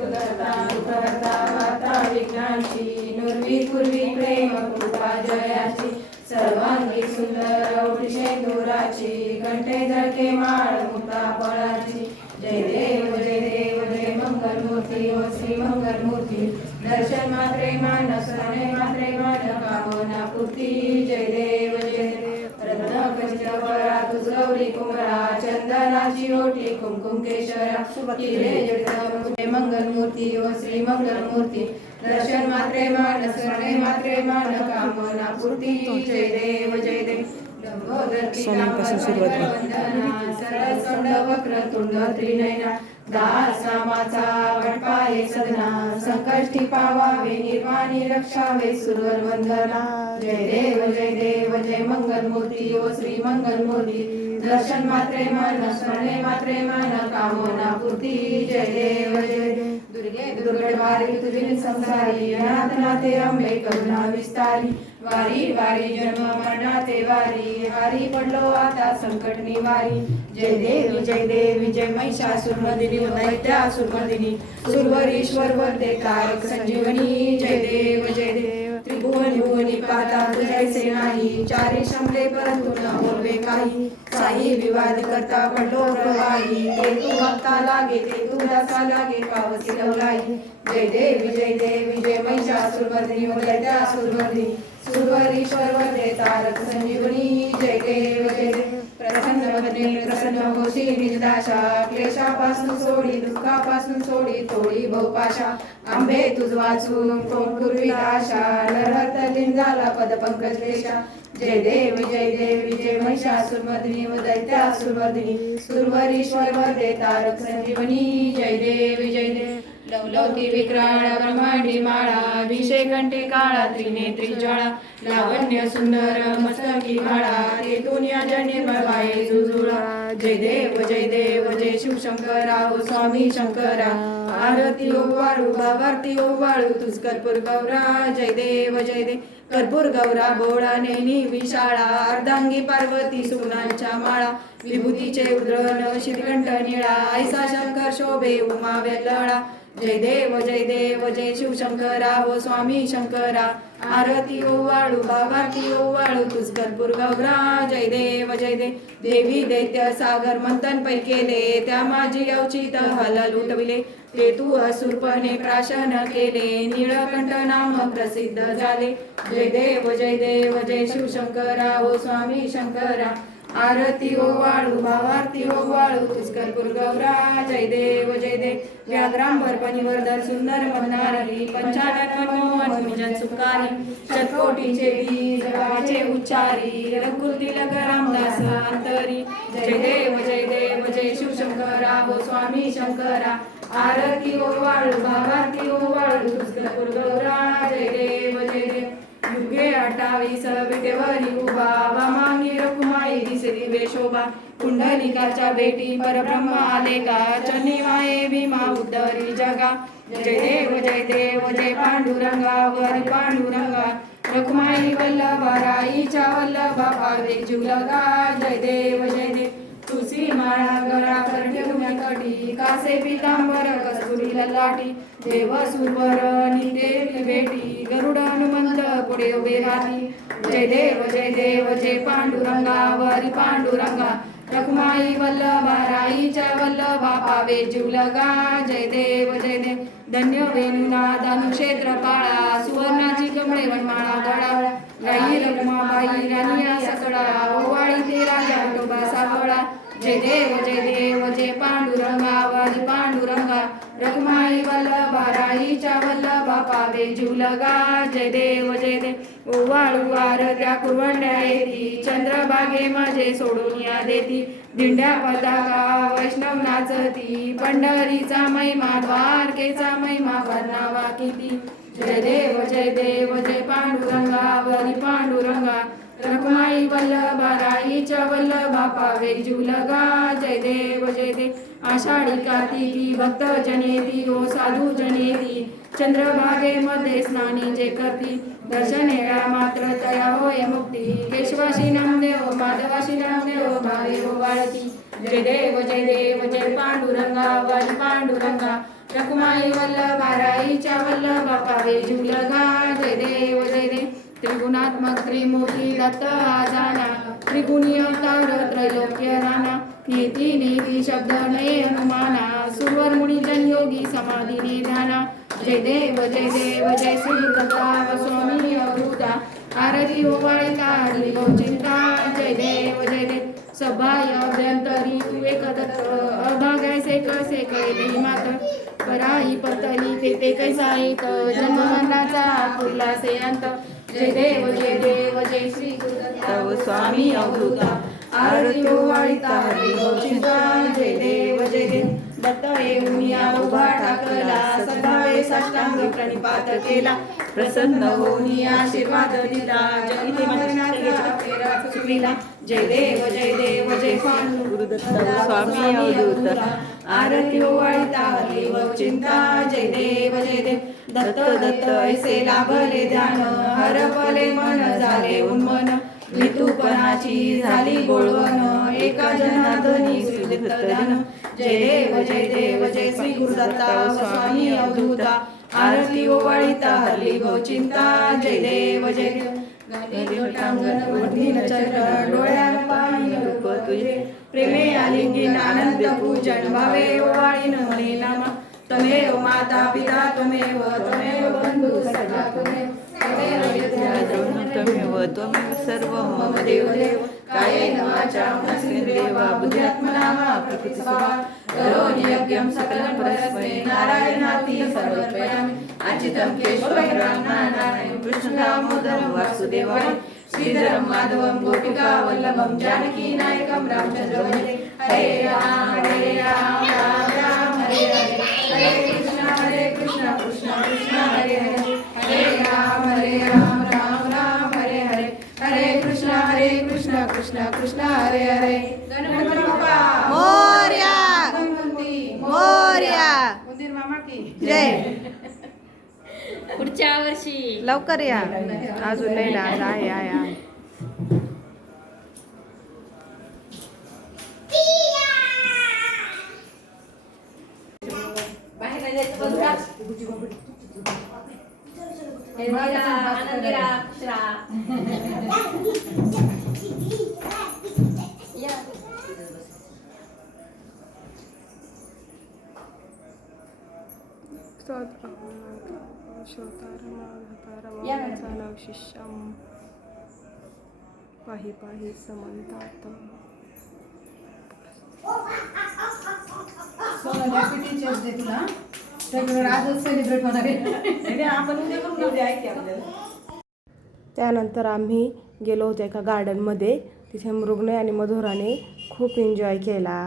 सुखकर्ता दुःखहर्ता वार्ता विघ्नांची नुर्वी पूर्वी प्रेम कृपा जयाची सर्वांगी सुंदर ओढशे दुराची कंठे झळके माळ मुक्ता फळाची. जय देव जय देव जय मंगल मूर्ती ओ श्री मंगल मूर्ती दर्शन मात्रे मान स्मरणे मात्रे मान कामना पूर्ती. जय देव जय देव. रत्न खचित परा तुझ गौरी कुमरा चंदनाची ओटी कुमकुम केशरा. जय मंगल. मूर्ती ओ श्री मंगल मूर्ती. दर्शन मात्रे मान स्मरणे मात्रे मान कामना पूर्ती. जय देव जय देव. लंबोदर सोन्यापासून सुरुवात आहे. वंदना. सरळ सोंड वक्र तुंड त्रिनयना. दास रामाचा वटपाये सदना. संकष्टी पावावे निर्वाणी रक्षावे सुरवर वंदना. जय देव जय देव जय मंगल मूर्ती ओ श्री मंगल मूर्ती. दर्शन मात्रे मन स्मरणे मात्रे मन कामना पूर्ती. जय देव जय देव. दुर्गे दुर्गडवारी तुझी संसारी अनाथ नाथे अंबे करुणा विस्तारी. वारी वारी जन्म मरणाते वारी. हारी पडलो आता संकट निवारी. जय देव विजय देव जय महिषासुरमर्दिनी दैत्यासुरमर्दिनी सुरवरीश्वर वरदे कारक संजीवनी. जय देव जय पाहता तुझ्याचे नाही चारी शमले परंतु न बोलवे काही. साई विवाद करता पडलो प्रवाही ते तू भक्ता लागे ते तू दासा लागे पावसी लवलाई जय दे विजय देव जय देव जय महिषासुरमर्दिनी दैत्यासुरमर्दिनी सुरवरीश्वर वरदे तारक संजीवनी जय देव जय देव प्रसन्न बदने प्रसन्न होशी निजदाशा क्लेशापासून सोडी दुःखापासून सोडी थोडी बहुपाशा. आंबे तुझ वाचून कोण पूर्वी आशा नरहत लिंगाला पद पंकज रेषा जय देव जय देव जय महिषासुरमर्दिनी व दैत्यासुरमर्दिनी सुरवरीश्वर वरदे तारक संजीवनी. जय देव जय देव. लवलवती विक्राळ ब्रह्मांडी मा काळा त्रिनेत्री ज्वाळा लावण्य सुंदर मस्तकी माळा ते दुनिया जनिर्मळ बाई जुजुळा. जय देव जय देव जय शिवशंकरा ओ स्वामी शंकरा. आरती ओवाळू बाबारती ओवाळू तुझ कर्पूर गौरा. जय देव जय देव कर्पूर गौरा बोळा नेनी विशाळा. अर्धांगी पार्वती सुनांच्या माळा. विभूतीचे उद्रण श्रीकंठ निळा. ऐसा शंकर शोभे उमा वेलळा जय देव जय देव जय शिव शंकरा हो स्वामी शंकरा. आरती हो ओवाळू बाबाती ओवाळू हो तुझ कर्पूर गौरा. जय देव जय देव. देवी दैत्य सागर मंथन पै केले त्या माझी अवचित हला लुटविले ते तू असुरपणे प्राशन केले निळकंठ नाम प्रसिद्ध झाले. जय देव जय देव जय शिव शंकरा हो स्वामी शंकरा. आरती ओ वाळू ओवाळू ओ हो वाळू तुझकर गौरा जय देव जय देव. व्याघ्रांबर पनिवर्धन सुंदर म्हणणारी पंचानन मनमोहन विजन सुखारी शतकोटीचे बीज जगाचे उच्चारी रघुकुल तिलक रामदास अंतरी. जय देव जय देव जय शिवशंकरा हो स्वामी शंकरा. आरती ओ वाळू ओवाळू ओ वाळू तुझकर गौरा जय देव जय देव. अठ्ठावीस विटेवरी उभा वामांगी रखुमाई दिसरी वेशोबा कुंडलिकाच्या बेटी परब्रह्म आले का चनी माये भीमा उद्धरी जगा. जय देव जय देव जय पांडुरंगा वर पांडुरंगा. रखुमाई वल्लभा राईच्या वल्लभा पावे जुलगा जय देव जय देव तुसी माळा कटी कासे पितांबर कस्तुरी ललाटी देव बेटी. गरुड हनुमंत पुढे उभे राहती जय देव जय देव जय पांडुरंगा. वरी पांडुरंगा. वल्लभा राईच्या वल्लभा. पावे जय देव जय देव. धन्य पाळा. सुवर्णाची कमळे वनमाळा गळा राई रखमाबाई सकळा ओवाळी ते राजा डोबा सावळा जय देव जय देव जय पांडुरंगा वारी पांडुरंगा रखमाई वल्लभा राईच्या वल्लभा पावे जीवलगा जय देव जय देव. ओवाळू आरत्या कुरवंड्या येती चंद्रभागे माझे सोडून या देती. दिंड्या पताका वैष्णव नाचती पंढरीचा महिमा द्वारकेचा महिमा वर्णावा किती. जय देव जय देव जय पांडुरंगा वरी पांडुरंगा रखमाई वल्लभा राईच्या वल्लभा पावे जुलगा जय देव जय देव आषाढी कार्तिकी भक्त जनेती ओ साधू जनेती। चंद्रभागेमध्ये स्नानी जे करती। दर्शन येळा मात्र तया होय मुक्ती। केशवाशी नाम देव माधवाशी नाम देव भावे हो बाळती जय देव जय देव जय पांडुरंगा वारी पांडुरंगा। रकुमाई वल्लभाराईच्या वल्लभा पावे जुलगा जय देव जय देव त्रिगुणात्मक त्रिमूर्ती दत्त आजाना त्रिगुणी अवतार त्रैलोक्य राणा नीती नीती शब्द नये हनुमाना सुरवर जन योगी समाधी ध्याना जय देव जय देव जय श्री दत्ता स्वामी अवधूता आरती ओवाळता हरी चिंता जय देव जय देव। सभाय अभ्यंतरी तू एक दत्त अभागायसे कसे कैली मात पराई पतली ते ते कैसाईत जन्मनाचा पुरला से अंत। जय देव जय देव जय श्री तव स्वामी अवधूता आरती ओवाळिता हरी जय देव जय देव. दत्त उनिया उभा टाकला सदावे साष्टांग प्रणिपात केला. प्रसन्न होऊन आशीर्वाद दिला जगती मरणाचा फेरा चुकविला जय देव जय देव जय गुरुदत्त स्वामी अवधूत. आरती ओवाळिता हरी चिंता जय देव जय देव. दत्त दत्त ऐसे लाभले ध्यान हरपले मन झाले उन्मन. वितुपणाची झाली गोळवण एका जनार्दनी श्रीदत्तदान. जय देव जय देव जय श्री गुरुदत्ता स्वामी अवधूता. आरती ओवाळिता हरली चिंता. जय देव जय देव. लोटांगण वर्धिल तुझे. प्रेमे आलिंगी आनंद पूजन भावे ओवाळी मने नामा. त्वमेव माता पिता त्वमेव त्वमेव बंधू सखा तमेव त्वमेव त्वमेव सर्वं मम देव देव कायेन वाचा मनसेन देवा बुद्ध्यात्मना वा प्रकृती करोमि यज्ञं सकलं परस्मै नारायणाति सर्वत्रयामि अचितं केशवं रामनारायणं कृष्णदामोदरं वासुदेवाय श्रीधरं माधवं गोपिका वल्लभं जानकी नायकं रामचन्द्र हरे राम हरे जय पुढच्या वर्षी. लवकर या. अजून नाही ना आज आहे आहे आहे. शिष्यम पाही पाही समंतात सोनाला पिटीचेच दे तुला सगळं आजच सेलिब्रेट होणार आहे. आपण उद्या करून उद्या ऐक आपल्याला. त्यानंतर आम्ही गेलो होतो एका गार्डनमध्ये तिथे मृगने आणि मधुराने खूप एन्जॉय केला.